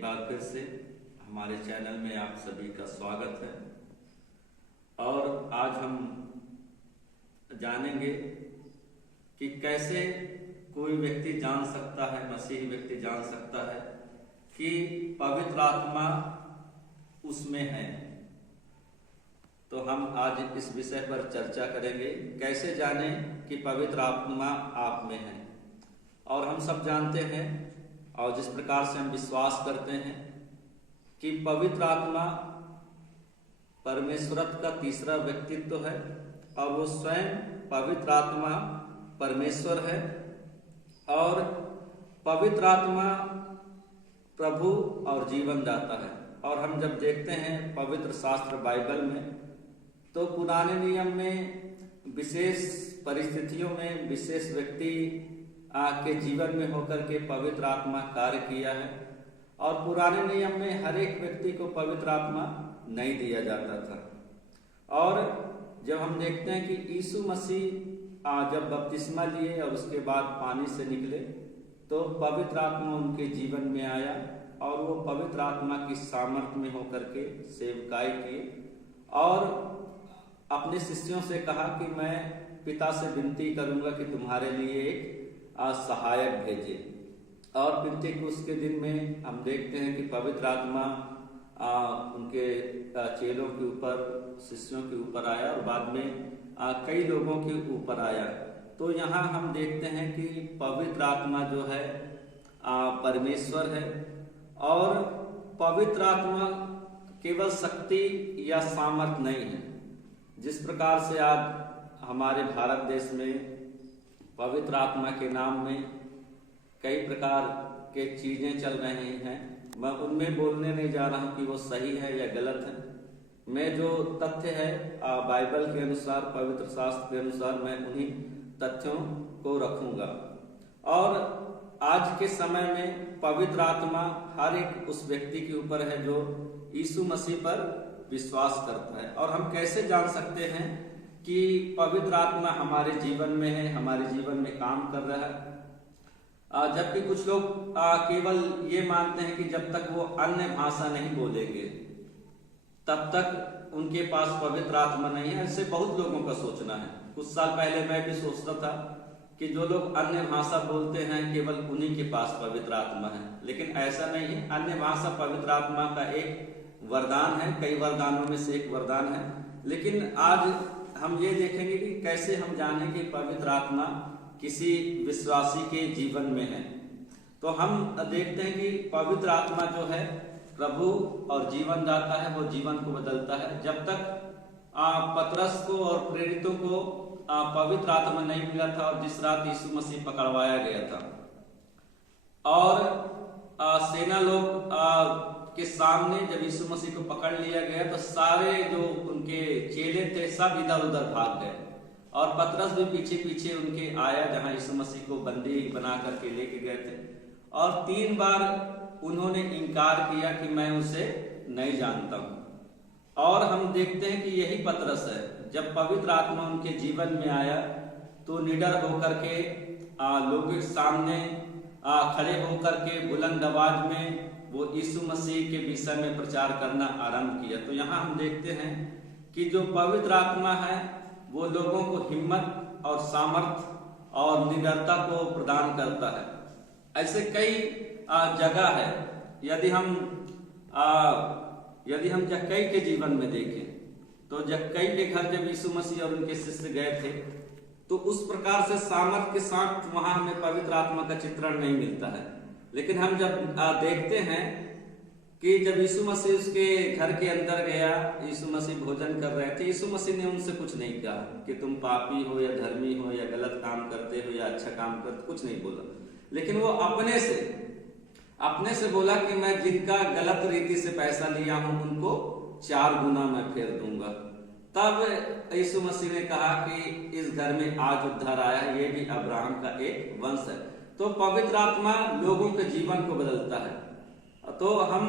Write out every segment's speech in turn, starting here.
एक बार फिर से हमारे चैनल में आप सभी का स्वागत है। और आज हम जानेंगे कि कैसे कोई व्यक्ति जान सकता है, मसीही व्यक्ति जान सकता है कि पवित्र आत्मा उसमें है। तो हम आज इस विषय पर चर्चा करेंगे, कैसे जानें कि पवित्र आत्मा आप में है। और हम सब जानते हैं और जिस प्रकार से हम विश्वास करते हैं कि पवित्र आत्मा परमेश्वर का तीसरा व्यक्तित्व है और वो स्वयं पवित्र आत्मा परमेश्वर है और पवित्र आत्मा प्रभु और जीवन दाता है। और हम जब देखते हैं पवित्र शास्त्र बाइबल में, तो पुराने नियम में विशेष परिस्थितियों में विशेष व्यक्ति के जीवन में होकर के पवित्र आत्मा कार्य किया है। और पुराने नियम में हर एक व्यक्ति को पवित्र आत्मा नहीं दिया जाता था। और जब हम देखते हैं कि यीशु मसीह जब बपतिस्मा लिए और उसके बाद पानी से निकले, तो पवित्र आत्मा उनके जीवन में आया और वो पवित्र आत्मा की सामर्थ्य में होकर के सेवकाई किए और अपने शिष्यों से कहा कि मैं पिता से विनती करूंगा कि तुम्हारे लिए एक सहायक भेजे। और पिंतेकुस्त के दिन में हम देखते हैं कि पवित्र आत्मा उनके चेलों के ऊपर, शिष्यों के ऊपर आया और बाद में कई लोगों के ऊपर आया। तो यहाँ हम देखते हैं कि पवित्र आत्मा जो है परमेश्वर है और पवित्र आत्मा केवल शक्ति या सामर्थ नहीं है। जिस प्रकार से आज हमारे भारत देश में पवित्र आत्मा के नाम में कई प्रकार के चीजें चल रही हैं, मैं उनमें बोलने नहीं जा रहा हूं कि वो सही है या गलत है। मैं जो तथ्य है बाइबल के अनुसार, पवित्र शास्त्र के अनुसार, मैं उन्हीं तथ्यों को रखूंगा। और आज के समय में पवित्र आत्मा हर एक उस व्यक्ति के ऊपर है जो यीशु मसीह पर विश्वास करता है। और हम कैसे जान सकते हैं कि पवित्र आत्मा हमारे जीवन में है, हमारे जीवन में काम कर रहा है। जबकि कुछ लोग केवल ये मानते हैं कि जब तक वो अन्य भाषा नहीं बोलेंगे तब तक उनके पास पवित्र आत्मा नहीं है। ऐसे बहुत लोगों का सोचना है। कुछ साल पहले मैं भी सोचता था कि जो लोग अन्य भाषा बोलते हैं केवल उन्हीं के पास पवित्र आत्मा है, लेकिन ऐसा नहीं है। अन्य भाषा पवित्र आत्मा का एक वरदान है, कई वरदानों में से एक वरदान है। लेकिन आज हम ये देखेंगे कि कैसे हम जाने कि पवित्र आत्मा किसी विश्वासी के जीवन में है। तो हम देखते हैं कि पवित्र आत्मा जो है प्रभु और जीवन दाता है, वो जीवन को बदलता है। जब तक पतरस को और प्रेरितों को पवित्र आत्मा नहीं मिला था और जिस रात यीशु मसीह पकड़वाया गया था और सेना लोग के सामने जब यीशु मसीह को पकड़ लिया गया, तो सारे जो उनके चेले थे सब इधर उधर भाग गए और पतरस भी पीछे पीछे उनके आया जहां यीशु मसीह को बंदी बना करके लेके गए थे। और 3 बार उन्होंने इनकार किया कि मैं उसे नहीं जानता हूं। और हम देखते हैं कि यही पतरस है, जब पवित्र आत्मा उनके जीवन में आया तो निडर होकर के लोगों के सामने खड़े होकर के बुलंद आवाज में वो यीशु मसीह के विषय में प्रचार करना आरंभ किया। तो यहाँ हम देखते हैं कि जो पवित्र आत्मा है वो लोगों को हिम्मत और सामर्थ और निडरता को प्रदान करता है। ऐसे कई जगह है। यदि हम जक्कई के जीवन में देखें, तो जक्कई के घर जब यीशु मसीह और उनके शिष्य गए थे, तो उस प्रकार से सामर्थ के साथ वहां हमें पवित्र आत्मा का चित्रण नहीं मिलता है। लेकिन हम जब देखते हैं कि जब यीशु मसीह उसके घर के अंदर गया, यीशु मसीह भोजन कर रहे थे, यीशु मसीह ने उनसे कुछ नहीं कहा कि तुम पापी हो या धर्मी हो या गलत काम करते हो या अच्छा काम करते, कुछ नहीं बोला। लेकिन वो अपने से बोला कि मैं जिनका गलत रीति से पैसा लिया हूं उनको 4 गुना मैं फेर दूंगा। तब यीशु मसीह ने कहा कि इस घर में आज उद्धार आया, ये भी अब्राहम का एक वंश है। तो पवित्र आत्मा लोगों के जीवन को बदलता है। तो हम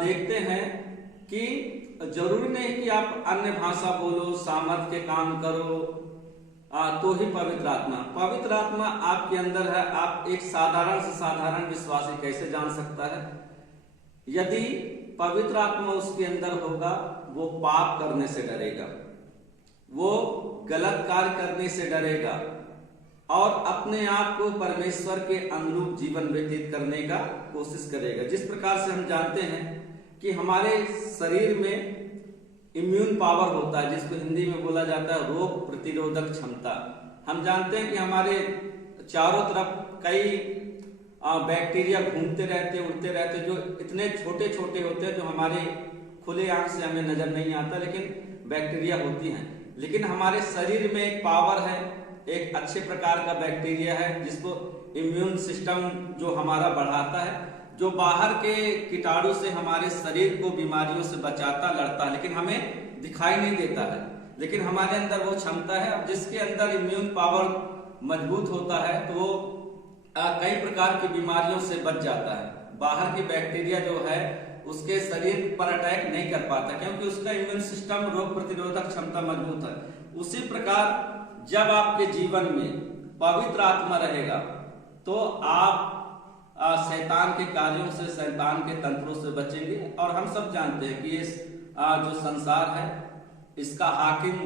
देखते हैं कि जरूरी नहीं कि आप अन्य भाषा बोलो, सामर्थ के काम करो, तो ही पवित्र आत्मा आपके अंदर है। आप एक साधारण से साधारण विश्वासी कैसे जान सकता है यदि पवित्र आत्मा उसके अंदर होगा, वो पाप करने से डरेगा, वो गलत कार्य करने से डरेगा और अपने आप को परमेश्वर के अनुरूप जीवन व्यतीत करने का कोशिश करेगा। जिस प्रकार से हम जानते हैं कि हमारे शरीर में इम्यून पावर होता है, जिसको हिंदी में बोला जाता है रोग प्रतिरोधक क्षमता। हम जानते हैं कि हमारे चारों तरफ कई बैक्टीरिया घूमते रहते, उड़ते रहते, जो इतने छोटे छोटे होते हैं, जो हमारे खुले आंख से हमें नजर नहीं आता, लेकिन बैक्टीरिया होती हैं। लेकिन हमारे शरीर में एक पावर है, एक अच्छे प्रकार का बैक्टीरिया है, जिसको इम्यून सिस्टम जो हमारा बढ़ाता है, जो बाहर के कीटाणु से हमारे शरीर को बीमारियों से बचाता, लड़ता है, लेकिन हमें दिखाई नहीं देता है। लेकिन हमारे अंदर वो क्षमता है। अब जिसके अंदर इम्यून पावर मजबूत होता है तो वो कई प्रकार की बीमारियों से बच जाता है। बाहर की बैक्टीरिया जो है उसके शरीर पर अटैक नहीं कर पाता, क्योंकि उसका इम्यून सिस्टम, रोग प्रतिरोधक क्षमता मजबूत है। उसी प्रकार जब आपके जीवन में पवित्र आत्मा रहेगा तो आप शैतान के कार्यों से, शैतान के तंत्रों से बचेंगे। और हम सब जानते हैं कि इस जो संसार है इसका हाकिम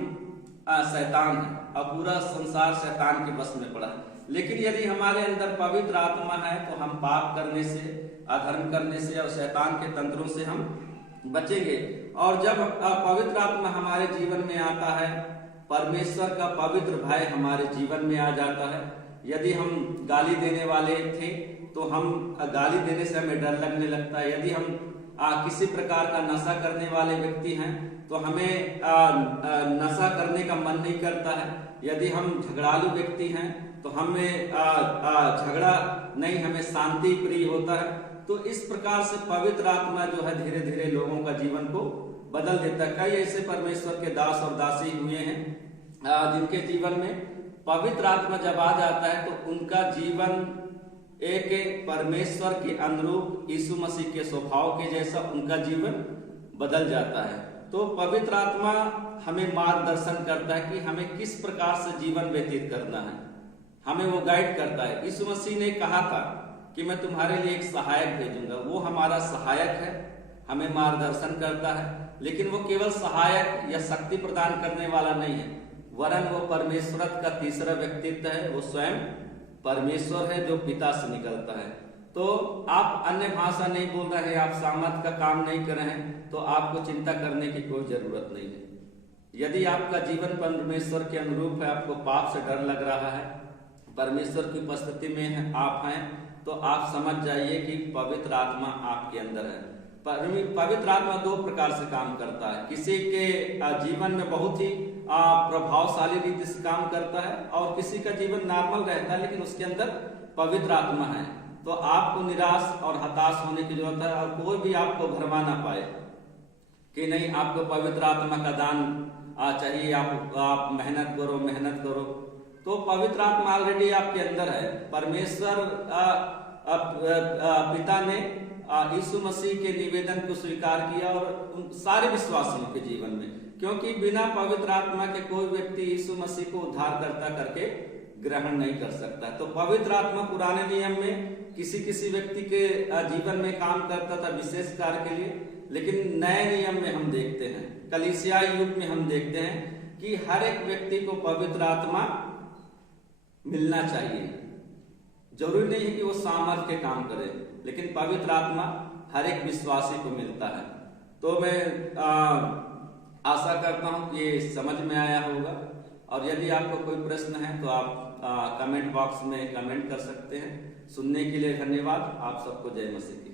शैतान है और पूरा संसार शैतान के बस में पड़ा है। लेकिन यदि हमारे अंदर पवित्र आत्मा है तो हम पाप करने से, अधर्म करने से और शैतान के तंत्रों से हम बचेंगे। और जब पवित्र आत्मा हमारे जीवन में आता है, परमेश्वर का पवित्र भय हमारे जीवन में आ जाता है। यदि हम गाली देने वाले थे तो हम गाली देने से हमें डर लगने लगता है। यदि हम किसी प्रकार का नशा करने वाले व्यक्ति हैं तो हमें नशा करने का मन नहीं करता है। यदि हम झगड़ालू व्यक्ति हैं तो हमें झगड़ा नहीं, हमें शांति प्रिय होता है। तो इस प्रकार से पवित्र आत्मा जो है धीरे धीरे लोगों का जीवन को बदल देता है। कई ऐसे परमेश्वर के दास और दासी हुए हैं जिनके जीवन में पवित्र आत्मा जब आ जाता है तो उनका जीवन एक परमेश्वर के अनुरूप, यीशु मसीह के स्वभाव के जैसा उनका जीवन बदल जाता है। तो पवित्र आत्मा हमें मार्गदर्शन करता है कि हमें किस प्रकार से जीवन व्यतीत करना है, हमें वो गाइड करता है। यीशु मसीह ने कहा था कि मैं तुम्हारे लिए एक सहायक भेजूंगा। वो हमारा सहायक है, हमें मार्गदर्शन करता है, लेकिन वो केवल सहायक या शक्ति प्रदान करने वाला नहीं है, वरन वो परमेश्वर का तीसरा व्यक्तित्व है। वो स्वयं परमेश्वर है जो पिता से निकलता है। तो आप अन्य भाषा नहीं बोल रहे हैं, आप सामर्थ का काम नहीं कर रहे हैं, तो आपको चिंता करने की कोई जरूरत नहीं है। यदि आपका जीवन परमेश्वर के अनुरूप है, आपको पाप से डर लग रहा है, परमेश्वर की उपस्थिति में है, आप हैं, तो आप समझ जाइए कि पवित्र आत्मा आपके अंदर है। पवित्र आत्मा दो प्रकार से काम करता है। किसी के जीवन में बहुत ही प्रभावशाली रीति से काम करता है और किसी का जीवन नॉर्मल रहता है, लेकिन उसके अंदर पवित्र आत्मा है। तो आपको निराश और हताश होने की जरूरत है और कोई भी आपको भरमा ना पाए कि नहीं आपको पवित्र आत्मा का दान चाहिए, आप मेहनत करो। तो पवित्र आत्मा ऑलरेडी आपके अंदर है। परमेश्वर पिता ने यीशु मसीह के निवेदन को स्वीकार किया और उन सारे विश्वासियों के जीवन में, क्योंकि बिना पवित्र आत्मा के कोई व्यक्ति यीशु मसीह को उद्धारकर्ता करके ग्रहण नहीं कर सकता। तो पवित्र आत्मा पुराने नियम में किसी व्यक्ति के जीवन में काम करता था विशेष कार्य के लिए, लेकिन नए नियम में हम देखते हैं, कलीसिया युग में हम देखते हैं कि हर एक व्यक्ति को पवित्र आत्मा मिलना चाहिए। जरूरी नहीं है कि वो सामर्थ के काम करे, लेकिन पवित्र आत्मा हर एक विश्वासी को मिलता है। तो मैं आशा करता हूं कि ये समझ में आया होगा। और यदि आपको कोई प्रश्न है तो आप कमेंट बॉक्स में कमेंट कर सकते हैं। सुनने के लिए धन्यवाद। आप सबको जय मसीह की।